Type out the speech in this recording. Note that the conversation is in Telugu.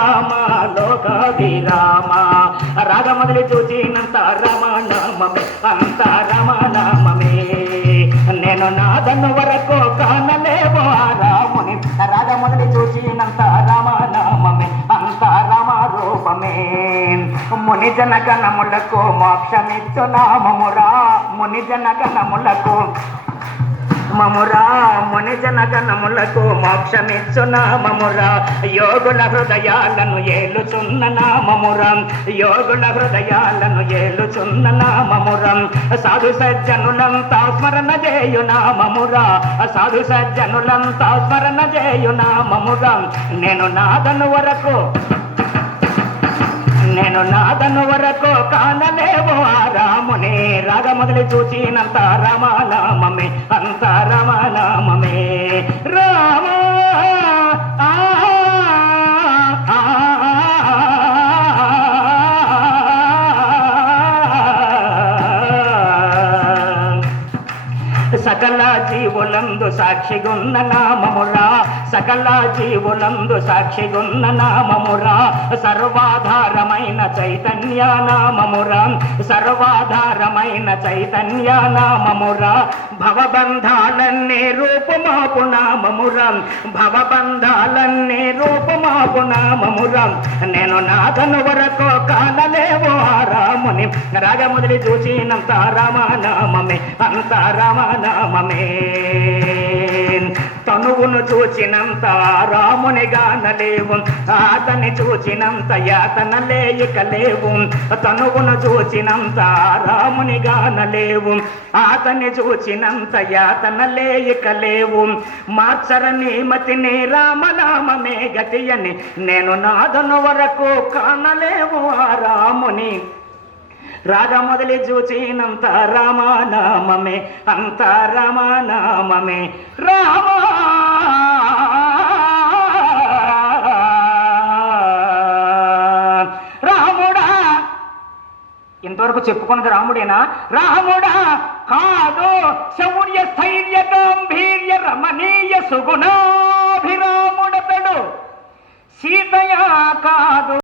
రామ లోకాభిరామ రాగమొదలి చూచినంత రమణమమే అంత రమణమమే నేను నాదను వరకు కానలేవో రాముని రాగమొదలి చూచినంత రమణమమే అంత రమ రూపమే ముని జనగణములకు మోక్షమిచ్చు నామమురా ముని జనగణములకు మమురా ముని జనగణములకు మోక్షమిచ్చు నామమురా యోగుల హృదయాలను ఏలుచున్న నామమురా యోగుల హృదయాలను ఏలుచున్న నామమురా సాధు సజ్జనులంతా స్మరణ చేయు నామమురా సాధు సజ్జనులంతా స్మరణ చేయు నామమురా నేను నాదను వరకు కానలేవో రాముని రాగమొదలి చూచినంత రమణమమే అంత రమణమమే రామ సకల జీవులందు సాక్షిగున్న నామమురా సకల జీవులందు సాక్షిగున్న నామమురా సర్వాధారమైన చైతన్య నామమురా సర్వాధారమైన చైతన్య నామమురా భవబంధాలన్నీ రూపుమాపు నామమురా భవబంధాలన్నీ రూపుమాపు నామమురా నేను నాదను వరకు కానలేవో రాముని రాగమొదలి చూచినంత రామనామమే అంత రామనామమే తనువును చూచినంత రాముని గానలేవు అతని చూచినంత యాతనలే ఇక లేవు తనువును చూచినంత రాముని గానలేవు అతని చూచినంత యాతనలే ఇక లేవు మార్చరని మతిని రామనామమే గతి అని నేను నాదను వరకు కానలేవు ఆ రాముని రాగమొదలి చూచినంత రామనామమే అంత రామనామమే రామ రాముడా ఇంతవరకు చెప్పుకున్నది రాముడేనా రాముడా కాదు శౌర్య స్థైర్య గాంభీర్య రమణీయ సుగుణాభిరాముడతడు సీతయా కాదు